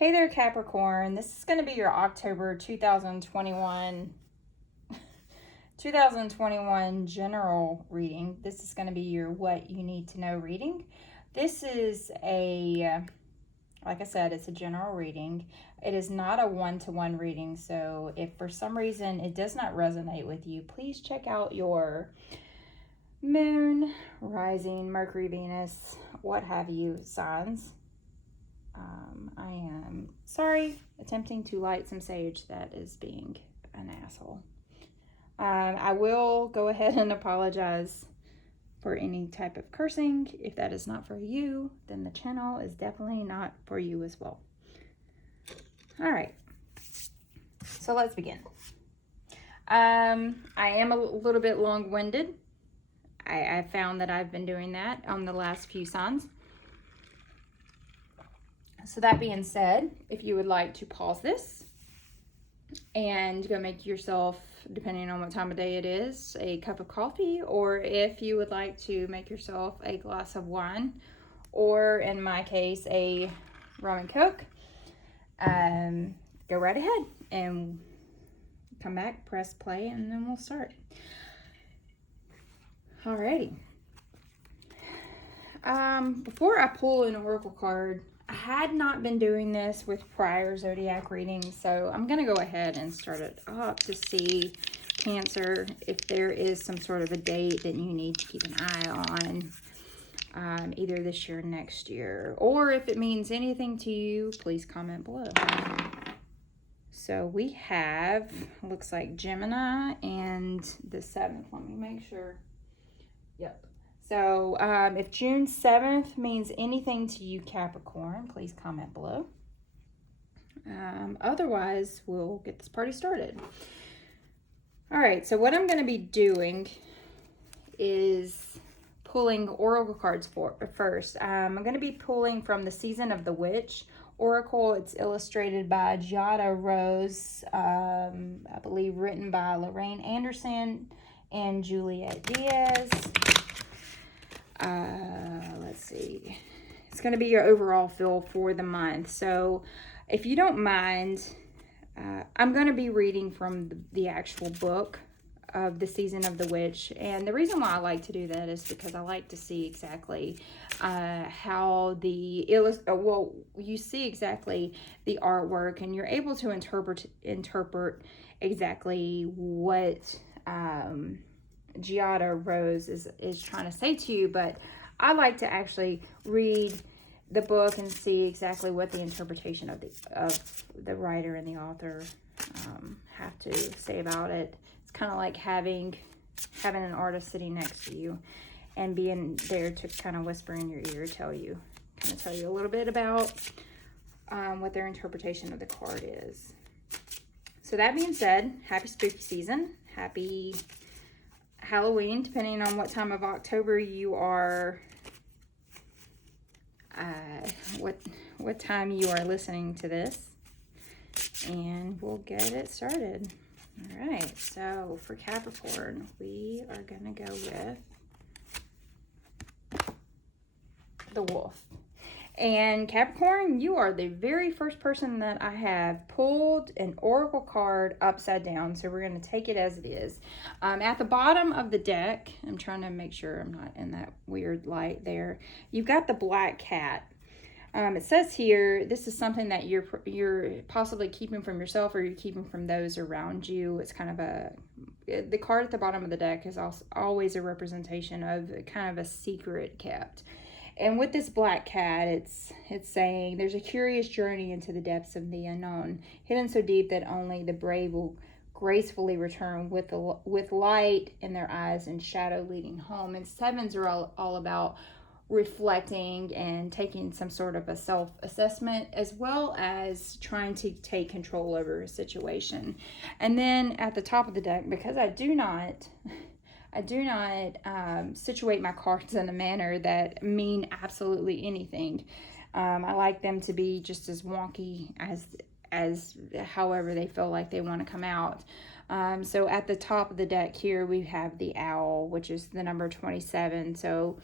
Hey there, Capricorn. This is going to be your October 2021 general reading. This is going to be your what you need to know reading. This is like I said, it's a general reading. It is not a one-to-one reading, so if for some reason it does not resonate with you, please check out your moon, rising, Mercury, Venus, what have you signs. I am sorry, attempting to light some sage that is being an asshole. I will go ahead and apologize for any type of cursing. If that is not for you, then the channel is definitely not for you as well. All right, so let's begin. I am a little bit long-winded. I found that I've been doing that on the last few signs. So that being said, if you would like to pause this and go make yourself, depending on what time of day it is, a cup of coffee, or if you would like to make yourself a glass of wine, or in my case, a rum and coke, go right ahead and come back, press play, and then we'll start. Alrighty. Before I pull an oracle card, I had not been doing this with prior zodiac readings, so I'm going to go ahead and start it up to see, Cancer, if there is some sort of a date that you need to keep an eye on, either this year or next year, or if it means anything to you, please comment below. So we have, looks like Gemini and the 7th. Let me make sure. Yep. So if June 7th means anything to you, Capricorn, please comment below. Otherwise, we'll get this party started. All right, so what I'm going to be doing is pulling oracle cards first. I'm going to be pulling from the Season of the Witch Oracle. It's illustrated by Giada Rose, I believe written by Lorraine Anderson and Juliet Diaz. Let's see. It's going to be your overall feel for the month. So if you don't mind, I'm going to be reading from the actual book of the Season of the Witch. And the reason why I like to do that is because I like to see exactly how you see exactly the artwork, and you're able to interpret exactly what Giada Rose is trying to say to you. But I like to actually read the book and see exactly what the interpretation of the writer and the author have to say about it. It's kind of like having an artist sitting next to you and being there to kind of whisper in your ear, tell you a little bit about what their interpretation of the card is. So that being said, happy spooky season, happy Halloween, depending on what time of October you are, what time you are listening to this, and we'll get it started. All right, so for Capricorn, we are gonna go with the Wolf. And Capricorn, you are the very first person that I have pulled an oracle card upside down. So we're going to take it as it is. At the bottom of the deck, I'm trying to make sure I'm not in that weird light there. You've got the black cat. It says here, this is something that you're possibly keeping from yourself, or you're keeping from those around you. It's kind of the card at the bottom of the deck is also always a representation of kind of a secret kept. And with this black cat, it's saying there's a curious journey into the depths of the unknown, hidden so deep that only the brave will gracefully return with light in their eyes and shadow leading home. And sevens are all about reflecting and taking some sort of a self-assessment, as well as trying to take control over a situation. And then at the top of the deck, because I do not situate my cards in a manner that mean absolutely anything. I like them to be just as wonky as however they feel like they want to come out. So at the top of the deck here, we have the owl, which is the number 27. So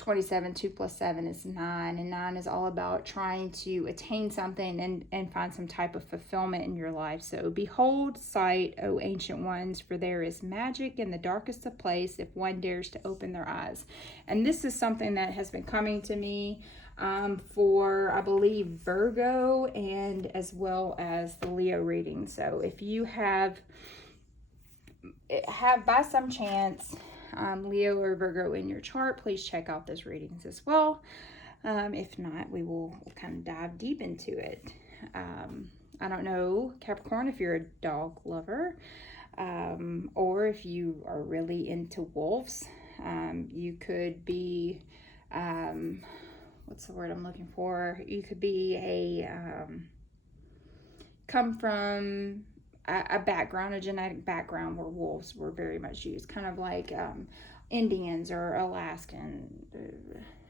27, 2 plus 7 is 9, and 9 is all about trying to attain something and find some type of fulfillment in your life. So, behold, sight, O ancient ones, for there is magic in the darkest of place if one dares to open their eyes. And this is something that has been coming to me for, I believe, Virgo and as well as the Leo reading. So, if you have by some chance Leo or Virgo in your chart, please check out those readings as well. If not, we'll kind of dive deep into it. I don't know, Capricorn, if you're a dog lover, or if you are really into wolves. You could be, what's the word I'm looking for? You could be come from a background, a genetic background where wolves were very much used, kind of like Indians or Alaskan.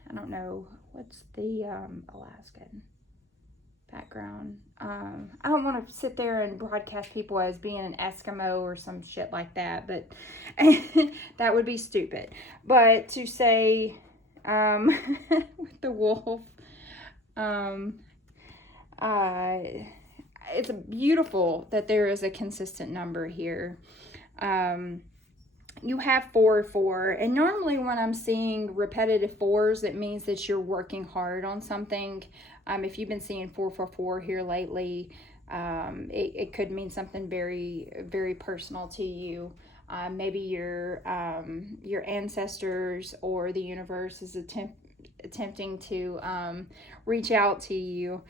I don't know, what's the Alaskan background? I don't want to sit there and broadcast people as being an Eskimo or some shit like that, but that would be stupid. But to say with the wolf, it's beautiful that there is a consistent number here. You have 4, 4, and normally when I'm seeing repetitive 4s, it means that you're working hard on something. If you've been seeing 4, 4, 4 here lately, it could mean something very, very personal to you. Maybe your ancestors or the universe is attempting to reach out to you.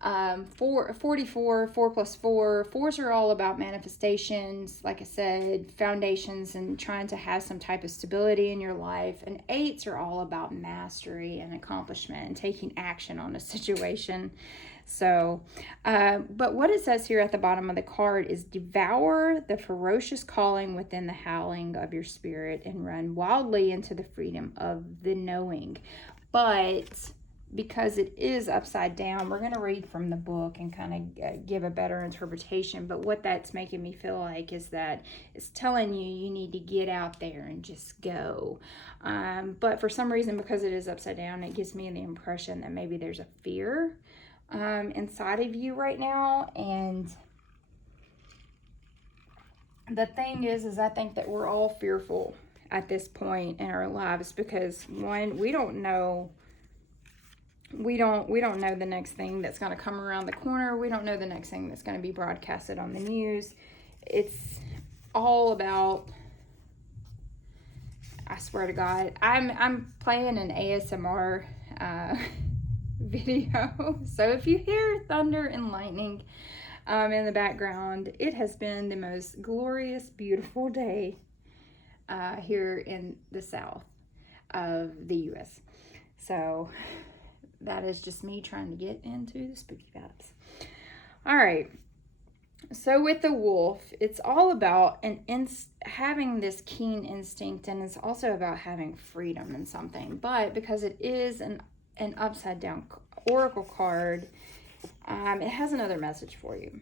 44, 4 plus 4. 4s are all about manifestations, like I said, foundations, and trying to have some type of stability in your life. And 8s are all about mastery and accomplishment and taking action on a situation. So, but what it says here at the bottom of the card is devour the ferocious calling within the howling of your spirit and run wildly into the freedom of the knowing. But because it is upside down, we're going to read from the book and kind of give a better interpretation. But what that's making me feel like is that it's telling you need to get out there and just go. But for some reason, because it is upside down, it gives me the impression that maybe there's a fear inside of you right now. And the thing is I think that we're all fearful at this point in our lives because, one, we don't know the next thing that's going to come around the corner. We don't know the next thing that's going to be broadcasted on the news. It's all about, I swear to God, I'm playing an ASMR video. So if you hear thunder and lightning in the background, it has been the most glorious, beautiful day here in the south of the U.S. So that is just me trying to get into the spooky vibes. All right. So with the wolf, it's all about having this keen instinct, and it's also about having freedom in something. But because it is an upside down oracle card, it has another message for you.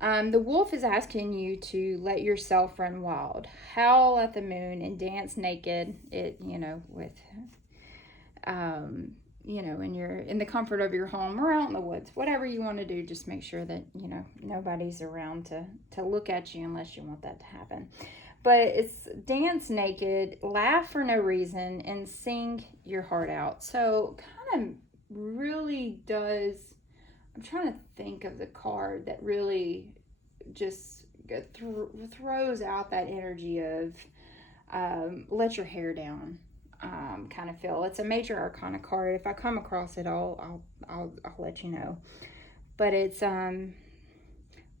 The wolf is asking you to let yourself run wild, howl at the moon, and dance naked. When you're in the comfort of your home or out in the woods, whatever you want to do, just make sure that, nobody's around to look at you unless you want that to happen. But it's dance naked, laugh for no reason, and sing your heart out. So kind of really does, I'm trying to think of the card that really just throws out that energy of let your hair down. Kind of feel. It's a major arcana card. If I come across it, I'll let you know. But it's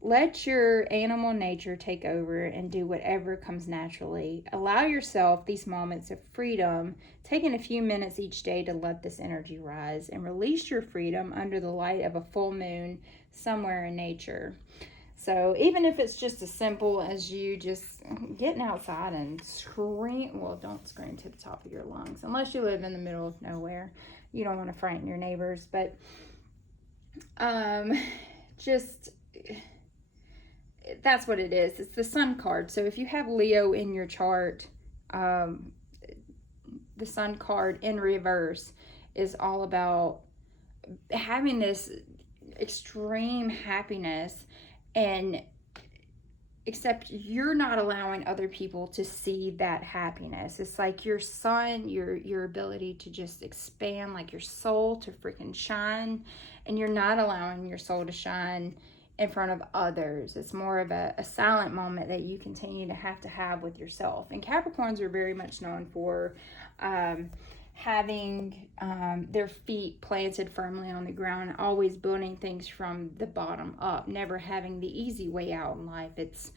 let your animal nature take over and do whatever comes naturally. Allow yourself these moments of freedom, taking a few minutes each day to let this energy rise, and release your freedom under the light of a full moon somewhere in nature. So even if it's just as simple as you just getting outside and scream, well, don't scream to the top of your lungs unless you live in the middle of nowhere. You don't want to frighten your neighbors, but just that's what it is. It's the sun card. So if you have Leo in your chart, the Sun card in reverse is all about having this extreme happiness, and except you're not allowing other people to see that happiness. It's like your sun, your ability to just expand, like your soul to freaking shine, and you're not allowing your soul to shine in front of others. It's more of a silent moment that you continue to have with yourself. And Capricorns are very much known for having their feet planted firmly on the ground, always building things from the bottom up, never having the easy way out in life. It's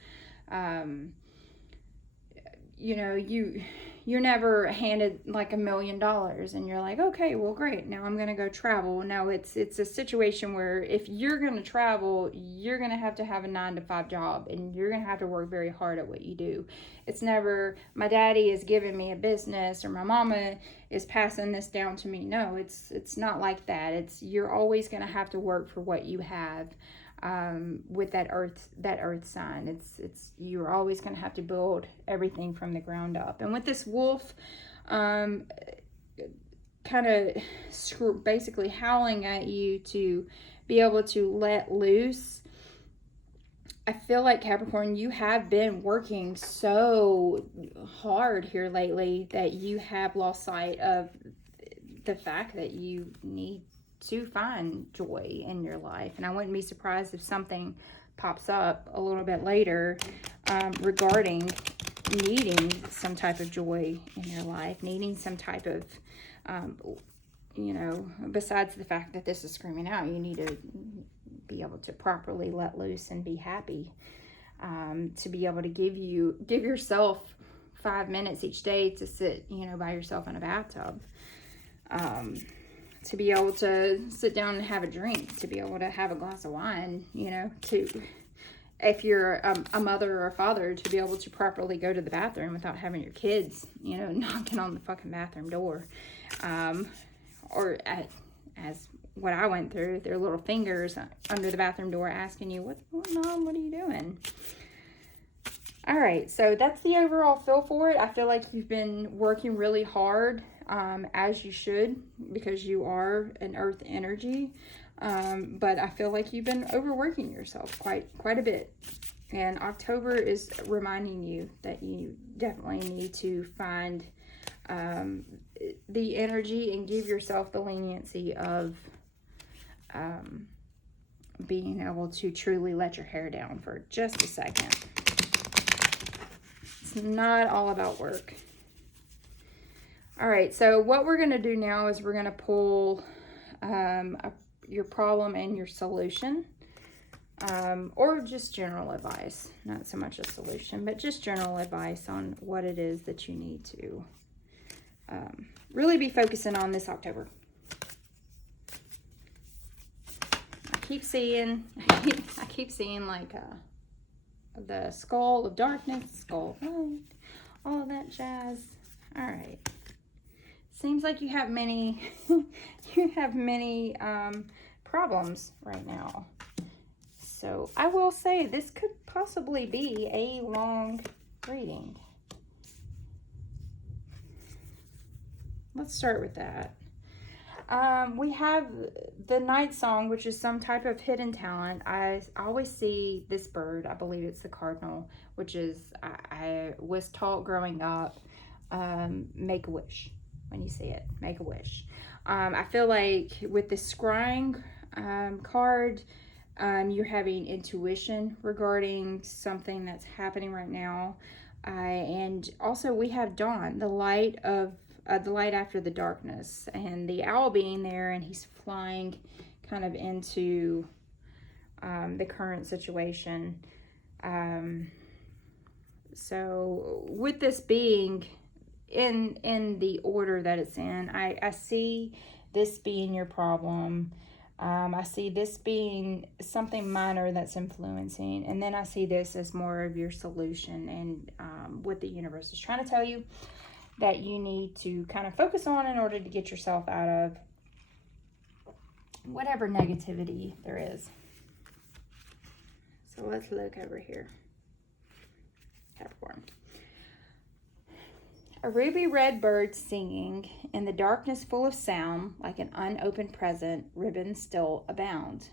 you know, you're never handed like $1 million and you're like, okay, well, great, now I'm gonna go travel. No, it's a situation where if you're gonna travel, you're gonna have a 9-to-5 job, and you're gonna have to work very hard at what you do. It's never, my daddy is giving me a business, or my mama is passing this down to me. No, it's not like that. It's, you're always gonna have to work for what you have. With that earth sign, it's you're always going to have to build everything from the ground up. And with this wolf kind of basically howling at you to be able to let loose, I feel like, Capricorn, you have been working so hard here lately that you have lost sight of the fact that you need to find joy in your life. And I wouldn't be surprised if something pops up a little bit later regarding needing some type of joy in your life, needing some type of, you know, besides the fact that this is screaming out, you need to be able to properly let loose and be happy, to be able to give yourself 5 minutes each day to sit, you know, by yourself in a bathtub. To be able to sit down and have a drink, to be able to have a glass of wine, you know, to, if you're a mother or a father, to be able to properly go to the bathroom without having your kids, you know, knocking on the fucking bathroom door. Or as what I went through, their little fingers under the bathroom door asking you, what, Mom, what are you doing? All right, so that's the overall feel for it. I feel like you've been working really hard, as you should, because you are an earth energy. But I feel like you've been overworking yourself quite a bit. And October is reminding you that you definitely need to find the energy and give yourself the leniency of being able to truly let your hair down for just a second. It's not all about work. All right, so what we're going to do now is we're going to pull your problem and your solution, or just general advice. Not so much a solution, but just general advice on what it is that you need to really be focusing on this October. I keep seeing like the skull of darkness, skull of light, all of that jazz. All right. Seems like you have many problems right now. So I will say this could possibly be a long reading. Let's start with that. We have the night song, which is some type of hidden talent. I always see this bird. I believe it's the cardinal, which is, I was taught growing up, make a wish. When you see it, make a wish. I feel like with the scrying card, you're having intuition regarding something that's happening right now. And also we have dawn, the light after the darkness, and the owl being there, and he's flying kind of into the current situation. So with this being in the order that it's in, I see this being your problem. I see this being something minor that's influencing, and then I see this as more of your solution, and what the universe is trying to tell you that you need to kind of focus on in order to get yourself out of whatever negativity there is. So let's look over here, Capricorn. A ruby red bird singing, in the darkness full of sound, like an unopened present, ribbons still abound.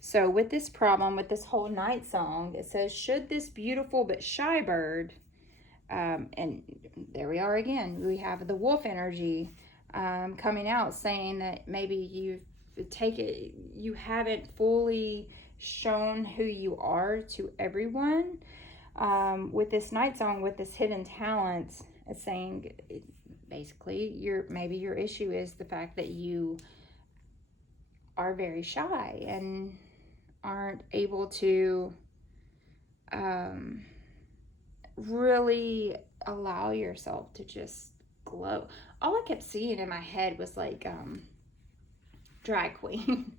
So with this problem, with this whole night song, it says, should this beautiful but shy bird, and there we are again, we have the wolf energy coming out, saying that maybe you haven't fully shown who you are to everyone. With this night song, with this hidden talent, it's saying basically maybe your issue is the fact that you are very shy and aren't able to really allow yourself to just glow. All I kept seeing in my head was like drag queen.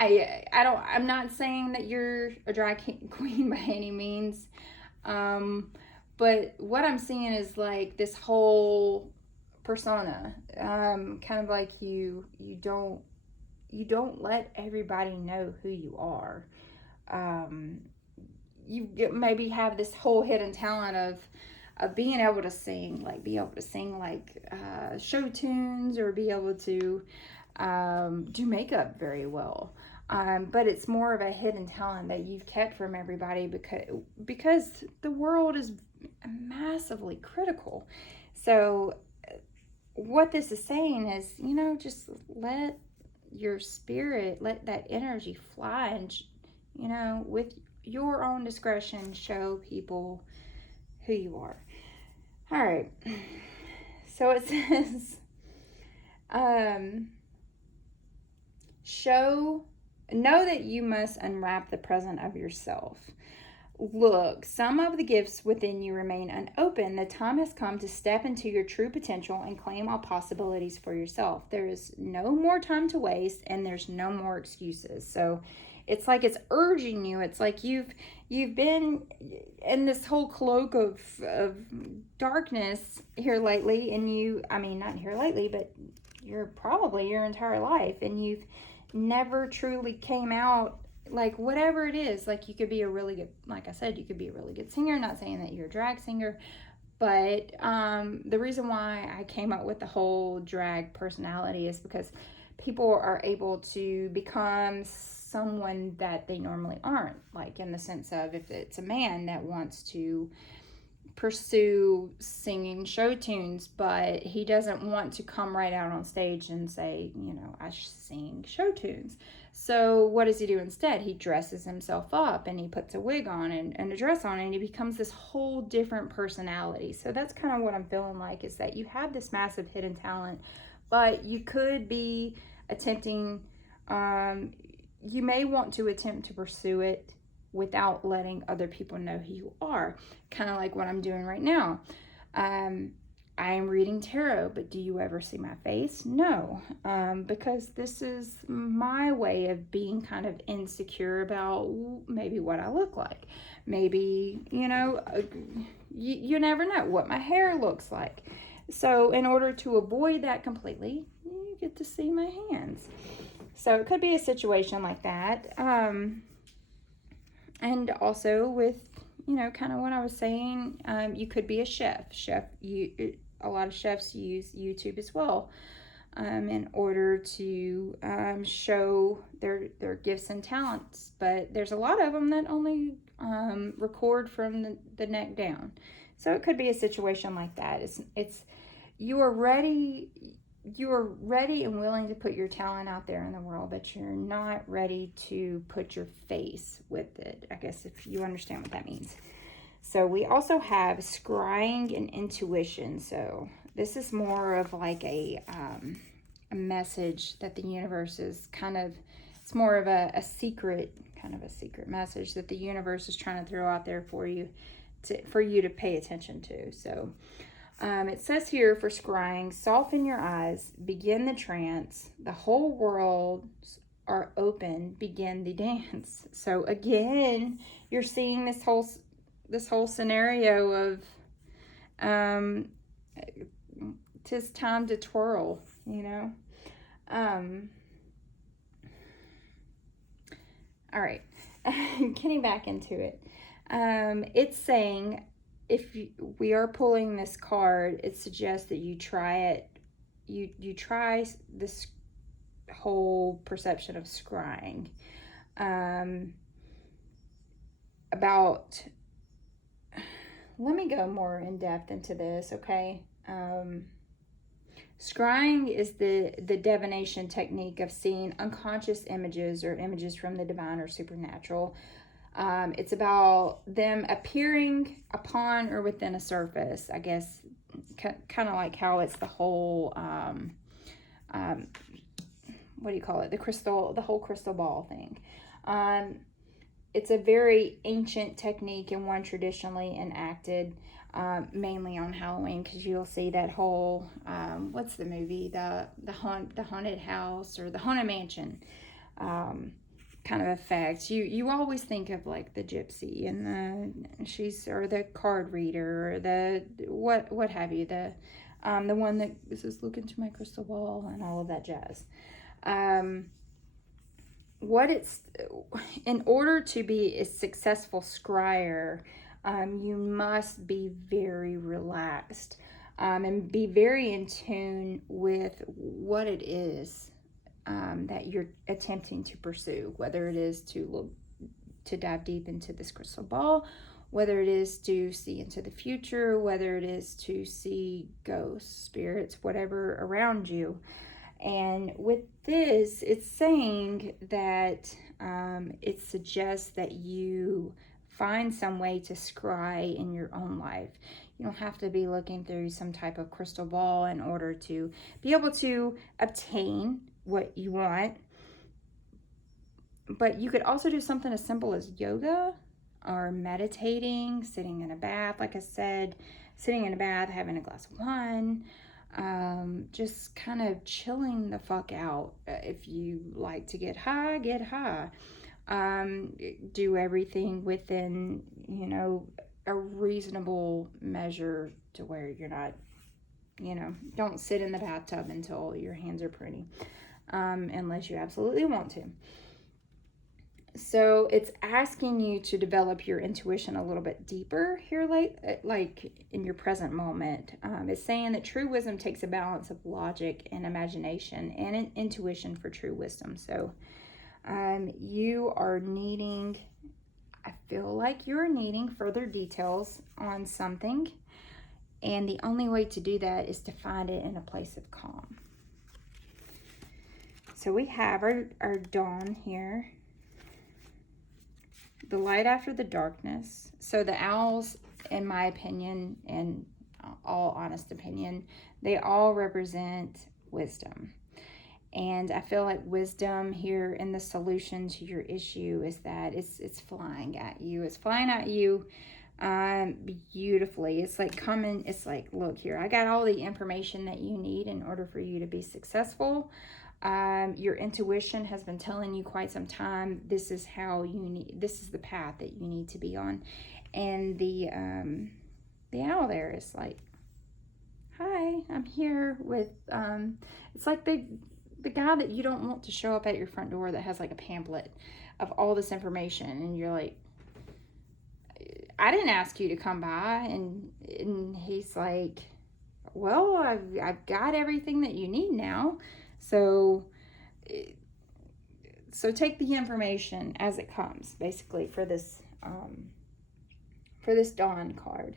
I'm not saying that you're a drag queen by any means, but what I'm seeing is like this whole persona, kind of like you don't let everybody know who you are. You maybe have this whole hidden talent of being able to sing, show tunes, or be able to do makeup very well. But it's more of a hidden talent that you've kept from everybody because the world is massively critical. So what this is saying is, just let your spirit, let that energy fly, and, with your own discretion, show people who you are. All right. So it says, know that you must unwrap the present of yourself. Look, some of the gifts within you remain unopened. The time has come to step into your true potential and claim all possibilities for yourself. There is no more time to waste, and there's no more excuses. So it's like it's urging you. It's like you've been in this whole cloak of darkness here lately, and not here lately, but you're probably your entire life, and you've never truly came out. Like, whatever it is, like, you could be a really good, like I said, you could be a really good singer. Not saying that you're a drag singer, but the reason why I came up with the whole drag personality is because people are able to become someone that they normally aren't, like in the sense of, if it's a man that wants to pursue singing show tunes, but he doesn't want to come right out on stage and say, I sing show tunes. So what does he do instead? He dresses himself up, and he puts a wig on and a dress on, and he becomes this whole different personality. So that's kind of what I'm feeling like, is that you have this massive hidden talent, but you could be attempting, you may want to attempt to pursue it without letting other people know who you are. Kind of like what I'm doing right now. I am reading tarot, but do you ever see my face? No, because this is my way of being kind of insecure about maybe what I look like. Maybe, you never know what my hair looks like. So in order to avoid that completely, you get to see my hands. So it could be a situation like that. And also with, kind of what I was saying, you could be a chef. A lot of chefs use YouTube as well, in order to show their gifts and talents. But there's a lot of them that only record from the neck down. So it could be a situation like that. You are ready and willing to put your talent out there in the world, but you're not ready to put your face with it, I guess, if you understand what that means. So we also have scrying and intuition. So this is more of like a message that the universe is it's more of a secret message that the universe is trying to throw out there for you to pay attention to. So it says here for scrying, soften your eyes, begin the trance, the whole worlds are open, begin the dance. So again, you're seeing this whole scenario of 'tis time to twirl, all right. Getting back into it, it's saying we are pulling this card, it suggests that you try it. You try this whole perception of scrying. Let me go more in depth into this, okay? Scrying is the divination technique of seeing unconscious images or images from the divine or supernatural. It's about them appearing upon or within a surface, I guess, kind of like how it's the whole, what do you call it? The whole crystal ball thing. It's a very ancient technique and one traditionally enacted mainly on Halloween, because you'll see that whole, what's the movie? The haunted house or the haunted mansion kind of effects. You always think of like the gypsy and or the card reader or the what have you, the one that says look into my crystal ball and all of that jazz. In order to be a successful scryer, you must be very relaxed and be very in tune with what it is that you're attempting to pursue, whether it is to dive deep into this crystal ball, whether it is to see into the future, whether it is to see ghosts, spirits, whatever around you. And with this, it's saying that it suggests that you find some way to scry in your own life. You don't have to be looking through some type of crystal ball in order to be able to obtain what you want. But you could also do something as simple as yoga or meditating, sitting in a bath, like I said, sitting in a bath, having a glass of wine, just kind of chilling the fuck out. If you like to get high, get high. Do everything within, a reasonable measure to where you're not, don't sit in the bathtub until your hands are pretty, unless you absolutely want to. So it's asking you to develop your intuition a little bit deeper here, like in your present moment. It's saying that true wisdom takes a balance of logic and imagination and an intuition for true wisdom. So you are needing, I feel like you're needing further details on something. And the only way to do that is to find it in a place of calm. So we have our dawn here. The light after the darkness. So the owls, in my opinion, and all honest opinion, they all represent wisdom. And I feel like wisdom here in the solution to your issue is that it's flying at you. It's flying at you beautifully. It's like look here, I got all the information that you need in order for you to be successful. Your intuition has been telling you quite some time, this is the path that you need to be on. And the owl there is like, hi, I'm here with, it's like the guy that you don't want to show up at your front door that has like a pamphlet of all this information. And you're like, I didn't ask you to come by. And he's like, well, I've got everything that you need now. So take the information as it comes, basically, for this dawn card.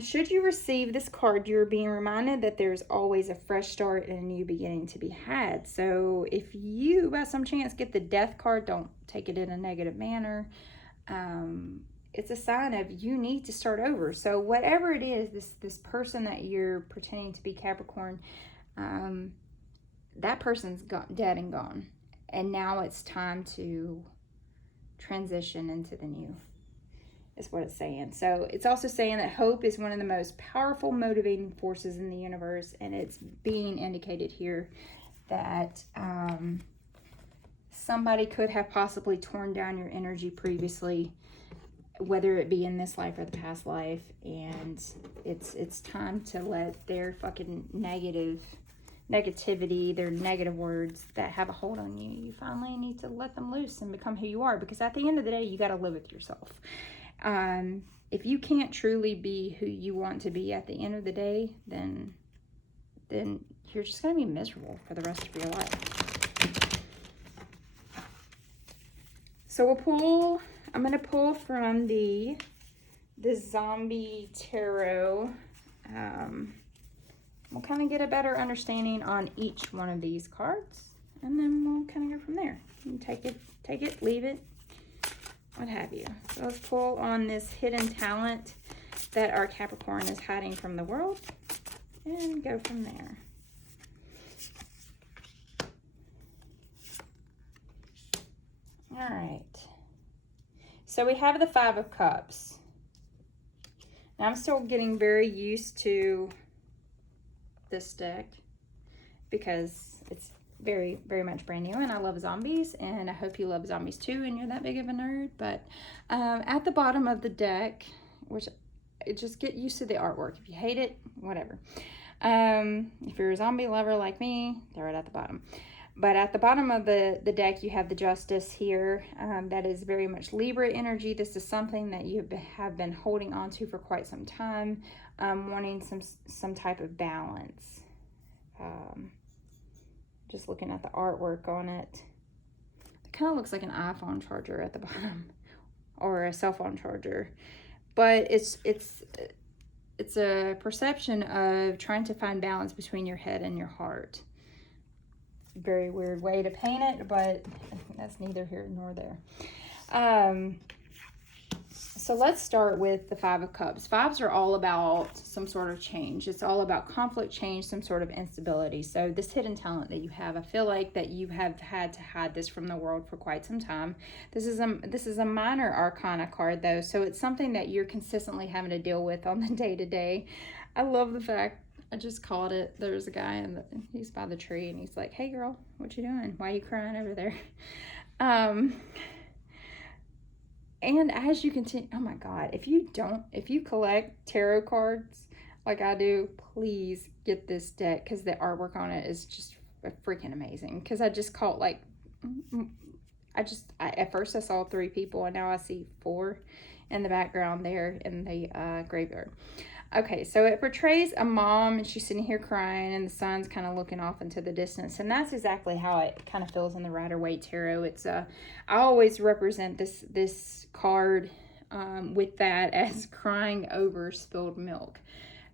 Should you receive this card, you're being reminded that there's always a fresh start and a new beginning to be had. So if you, by some chance, get the death card, don't take it in a negative manner. It's a sign of you need to start over. So whatever it is, this person that you're pretending to be Capricorn, that person's dead and gone. And now it's time to transition into the new, is what it's saying. So it's also saying that hope is one of the most powerful motivating forces in the universe. And it's being indicated here that somebody could have possibly torn down your energy previously, whether it be in this life or the past life. And it's time to let their fucking negativity, their negative words that have a hold on you, you finally need to let them loose and become who you are. Because at the end of the day, you got to live with yourself. If you can't truly be who you want to be at the end of the day, then you're just going to be miserable for the rest of your life. So I'm going to pull from the Zombie Tarot. We'll kind of get a better understanding on each one of these cards, and then we'll kind of go from there. You can take it, leave it, what have you. So let's pull on this hidden talent that our Capricorn is hiding from the world, and go from there. All right. So we have the Five of Cups. Now I'm still getting very used to this deck because it's very, very much brand new, and I love zombies, and I hope you love zombies too, and you're that big of a nerd. But at the bottom of the deck, which just get used to the artwork. If you hate it, whatever. If you're a zombie lover like me, they're right at the bottom. But at the bottom of the deck, you have the Justice here. That is very much Libra energy. This is something that you have been holding on to for quite some time, wanting some type of balance. Just looking at the artwork on it. It kind of looks like an iPhone charger at the bottom, or a cell phone charger. But it's a perception of trying to find balance between your head and your heart. Very weird way to paint it, but that's neither here nor there. So let's start with the Five of Cups. Fives are all about some sort of change. It's all about conflict, change, some sort of instability. So this hidden talent that you have, I feel like that you have had to hide this from the world for quite some time. This is a minor arcana card though, so it's something that you're consistently having to deal with on the day-to-day. I love the fact, I just called it. There's a guy and he's by the tree, and he's like, "Hey girl, what you doing? Why are you crying over there?" And as you continue, oh my God, if you collect tarot cards like I do, please get this deck, because the artwork on it is just freaking amazing. Because I just caught like, at first I saw 3 people, and now I see 4 in the background there in the graveyard. Okay, so it portrays a mom, and she's sitting here crying, and the son's kind of looking off into the distance, and that's exactly how it kind of feels in the Rider-Waite Tarot. It's I always represent this card with that as crying over spilled milk.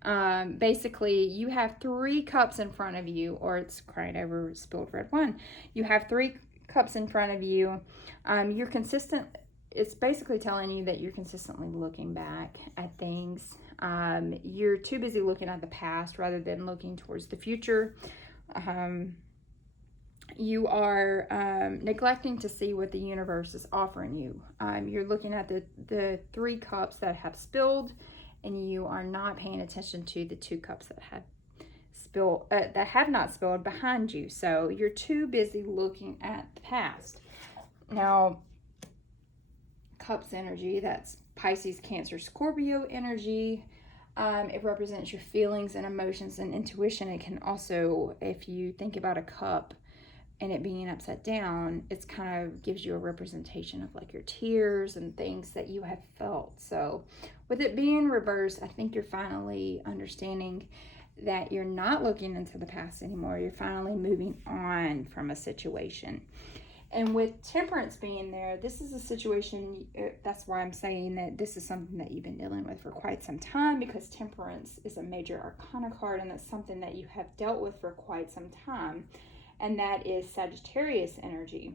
Basically, you have 3 cups in front of you, or it's crying over spilled red wine. You have 3 cups in front of you. You're consistent. It's basically telling you that you're consistently looking back at things. You're too busy looking at the past rather than looking towards the future. You are neglecting to see what the universe is offering you. You're looking at the 3 cups that have spilled, and you are not paying attention to the 2 cups that have not spilled behind you. So you're too busy looking at the past. Now, Cups energy, that's Pisces, Cancer, Scorpio energy. It represents your feelings and emotions and intuition. It can also, if you think about a cup and it being upside down, it's kind of gives you a representation of like your tears and things that you have felt. So with it being reversed, I think you're finally understanding that you're not looking into the past anymore. You're finally moving on from a situation. And with Temperance being there, this is a situation, that's why I'm saying that this is something that you've been dealing with for quite some time, because Temperance is a major arcana card, and that's something that you have dealt with for quite some time, and that is Sagittarius energy.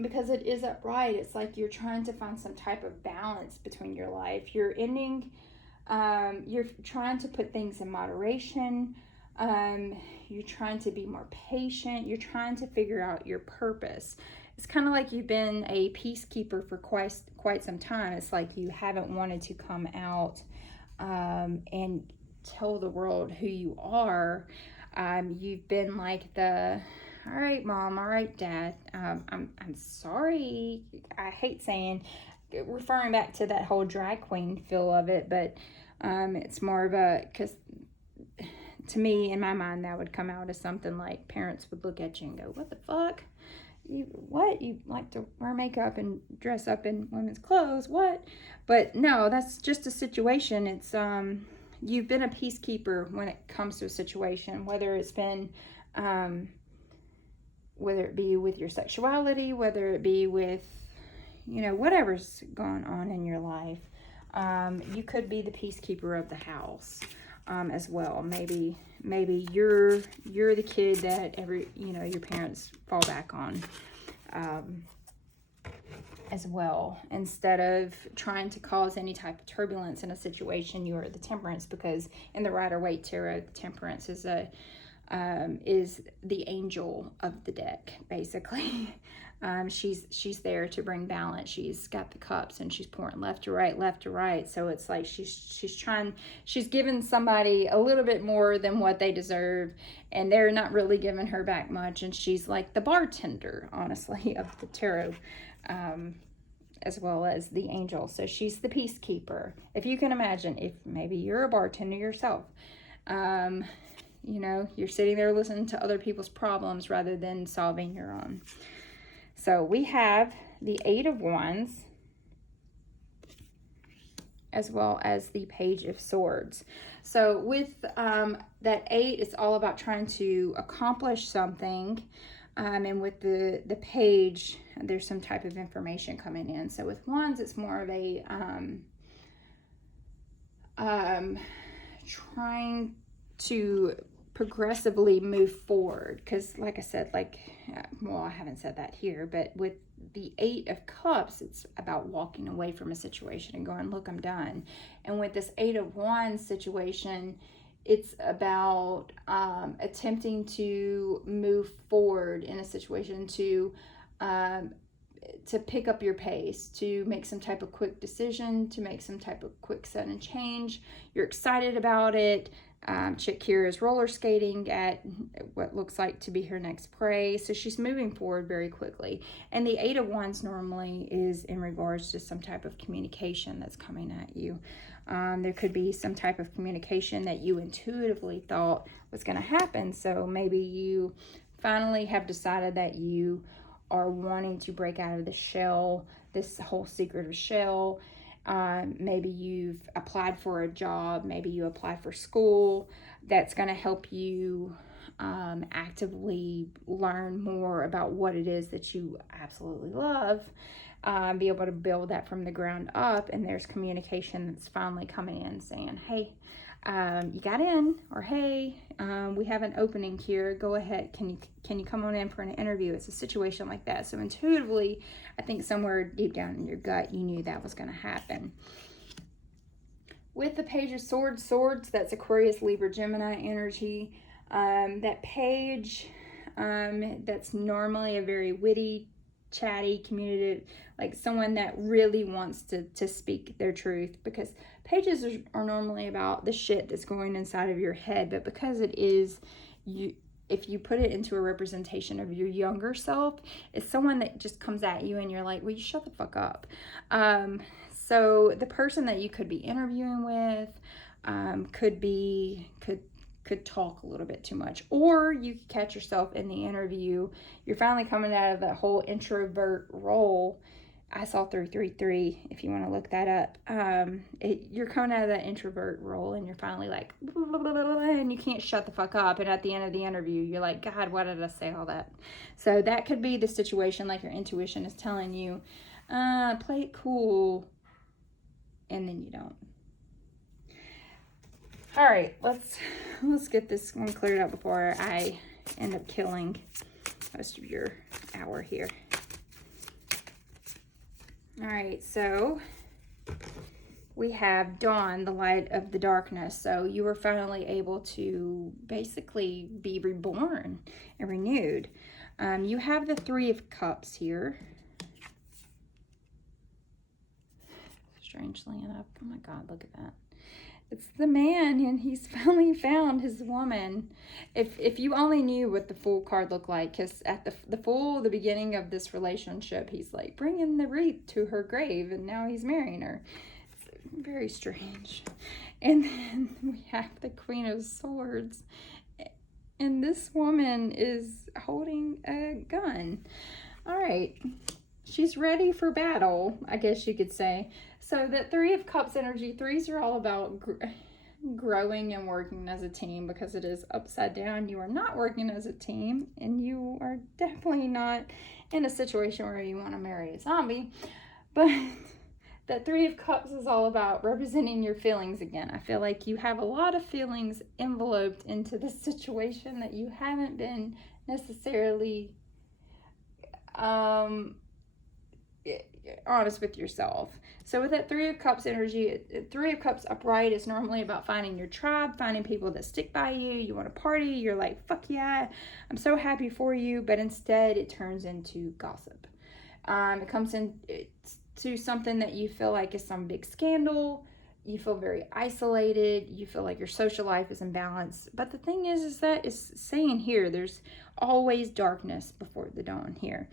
Because it is upright, it's like you're trying to find some type of balance between your life. You're trying to put things in moderation. You're trying to be more patient. You're trying to figure out your purpose. It's kind of like you've been a peacekeeper for quite some time. It's like you haven't wanted to come out and tell the world who you are. You've been like all right, mom, all right, dad, I'm sorry. I hate referring back to that whole drag queen feel of it, but it's more of because to me, in my mind, that would come out as something like parents would look at you and go, "What the fuck? You what? You like to wear makeup and dress up in women's clothes? What? But no, that's just a situation. It's, you've been a peacekeeper when it comes to a situation, whether it's been, whether it be with your sexuality, whether it be with, you know, whatever's going on in your life. You could be the peacekeeper of the house, as well. Maybe you're the kid that your parents fall back on, as well. Instead of trying to cause any type of turbulence in a situation, you are the temperance, because in the Rider-Waite Tarot, the temperance is the angel of the deck, basically. She's there to bring balance. She's got the cups and she's pouring left to right. So it's like she's giving somebody a little bit more than what they deserve, and they're not really giving her back much. And she's like the bartender, honestly, of the tarot, as well as the angel. So she's the peacekeeper. If you can imagine, if maybe you're a bartender yourself, you know, you're sitting there listening to other people's problems rather than solving your own. So we have the Eight of Wands, as well as the Page of Swords. So with that 8, it's all about trying to accomplish something. And with the Page, there's some type of information coming in. So with Wands, it's more of a trying to progressively move forward, because like I said, well, I haven't said that here, but with the 8 of Cups, it's about walking away from a situation and going, look, I'm done. And with this 8 of Wands situation, it's about attempting to move forward in a situation, to pick up your pace, to make some type of quick decision, to make some type of quick sudden change. You're excited about it. Chick here is roller skating at what looks like to be her next prey. So she's moving forward very quickly. And the 8 of Wands normally is in regards to some type of communication that's coming at you. There could be some type of communication that you intuitively thought was going to happen. So maybe you finally have decided that you are wanting to break out of the shell, this whole secretive shell. Maybe you've applied for a job, maybe you applied for school that's going to help you actively learn more about what it is that you absolutely love, be able to build that from the ground up. And there's communication that's finally coming in saying, hey, you got in, or hey, we have an opening here, go ahead, can you come on in for an interview? It's a situation like that. So intuitively, I think somewhere deep down in your gut, you knew that was going to happen. With the Page of Swords, that's Aquarius, Libra, Gemini energy. That page, that's normally a very witty, chatty, communicative, like someone that really wants to speak their truth, because pages are normally about the shit that's going inside of your head. But because it is you, if you put it into a representation of your younger self, it's someone that just comes at you and you're like, well, you shut the fuck up. So the person that you could be interviewing with could talk a little bit too much, or you could catch yourself in the interview. You're finally coming out of that whole introvert role. I saw 333 if you want to look that up. You're coming out of that introvert role and you're finally like, blah, blah, blah, blah, and you can't shut the fuck up. And at the end of the interview, you're like, God, why did I say all that? So that could be the situation, like your intuition is telling you, play it cool, and then you don't. All right, let's get this one cleared up before I end up killing most of your hour here. All right, so we have dawn, the light of the darkness. So you were finally able to basically be reborn and renewed. You have the 3 of Cups here. Strangely enough, oh my God, look at that. It's the man, and he's finally found his woman. If you only knew what the Fool card looked like, because at the Fool, the beginning of this relationship, he's like bringing the wreath to her grave, and now he's marrying her. It's very strange. And then we have the Queen of Swords, and this woman is holding a gun. All right. She's ready for battle, I guess you could say. So that Three of Cups energy, threes are all about growing and working as a team, because it is upside down. You are not working as a team, and you are definitely not in a situation where you want to marry a zombie. But that Three of Cups is all about representing your feelings again. I feel like you have a lot of feelings enveloped into this situation that you haven't been necessarily honest with yourself. So with that Three of Cups energy, Three of Cups upright is normally about finding your tribe, finding people that stick by you. You want to party, you're like, fuck yeah, I'm so happy for you. But instead it turns into gossip. It comes in to something that you feel like is some big scandal. You feel very isolated. You feel like your social life is imbalanced. But the thing is that it's saying here, there's always darkness before the dawn here.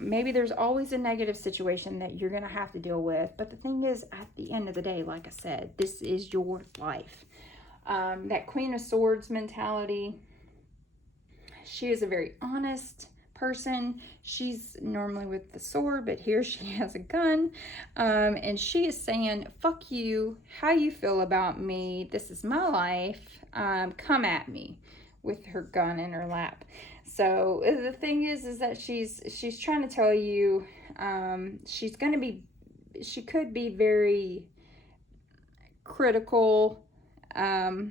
Maybe there's always a negative situation that you're going to have to deal with. But the thing is, at the end of the day, like I said, this is your life. That Queen of Swords mentality, she is a very honest person. She's normally with the sword, but here she has a gun. And she is saying, fuck you, how you feel about me, this is my life, come at me, with her gun in her lap. So the thing is that she's trying to tell you, she could be very critical, but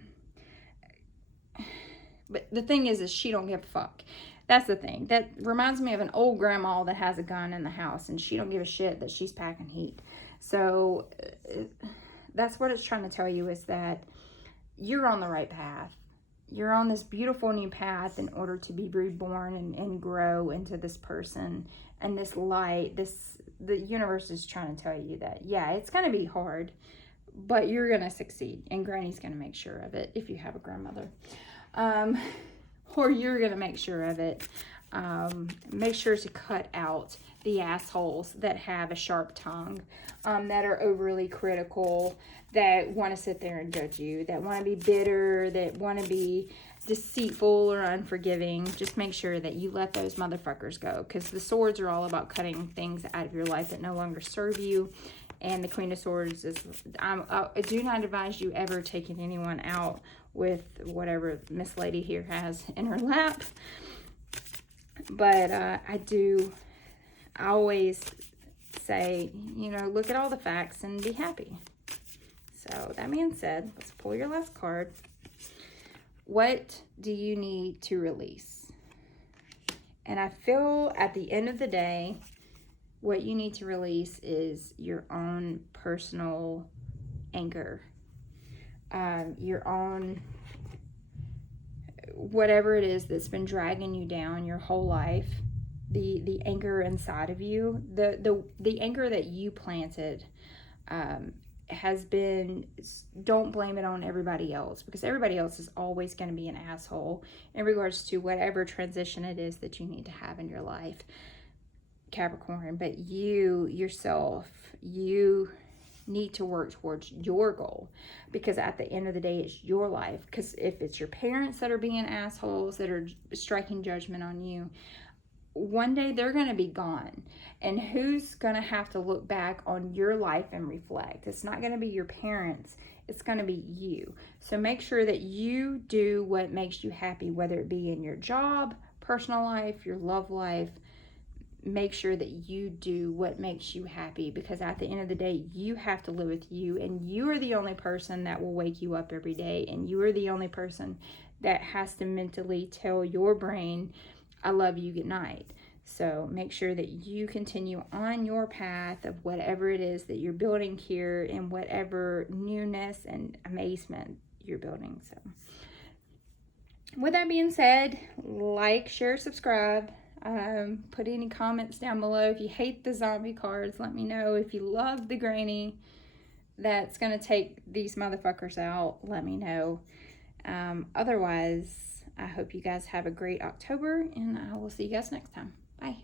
the thing is she don't give a fuck. That's the thing. That reminds me of an old grandma that has a gun in the house, and she don't give a shit that she's packing heat. So that's what it's trying to tell you, is that you're on the right path. You're on this beautiful new path in order to be reborn and grow into this person and this light. The universe is trying to tell you that, yeah, it's going to be hard, but you're going to succeed, and Granny's going to make sure of it if you have a grandmother. Or you're going to make sure of it. Make sure to cut out the assholes that have a sharp tongue, that are overly critical, that want to sit there and judge you, that want to be bitter, that want to be deceitful or unforgiving. Just make sure that you let those motherfuckers go, because the swords are all about cutting things out of your life that no longer serve you. And the Queen of Swords is, I do not advise you ever taking anyone out with whatever Miss Lady here has in her lap. But I always say, look at all the facts and be happy. So that being said, let's pull your last card. What do you need to release? And I feel at the end of the day, what you need to release is your own personal anger. Your own, whatever it is that's been dragging you down your whole life, the anger inside of you, the anger that you planted, has been, don't blame it on everybody else, because everybody else is always going to be an asshole in regards to whatever transition it is that you need to have in your life, Capricorn. But you yourself, you need to work towards your goal, because at the end of the day, it's your life. Because if it's your parents that are being assholes, that are striking judgment on you, one day they're going to be gone, and who's going to have to look back on your life and reflect? It's not going to be your parents, it's going to be you. So make sure that you do what makes you happy, whether it be in your job, personal life, your love life. Make sure that you do what makes you happy, because at the end of the day, you have to live with you, and you are the only person that will wake you up every day, and you are the only person that has to mentally tell your brain, I love you, good night. So make sure that you continue on your path of whatever it is that you're building here, and whatever newness and amazement you're building. So with that being said, like, share, subscribe. Put any comments down below. If you hate the zombie cards, let me know. If you love the granny that's going to take these motherfuckers out, let me know. Otherwise, I hope you guys have a great October, and I will see you guys next time. Bye.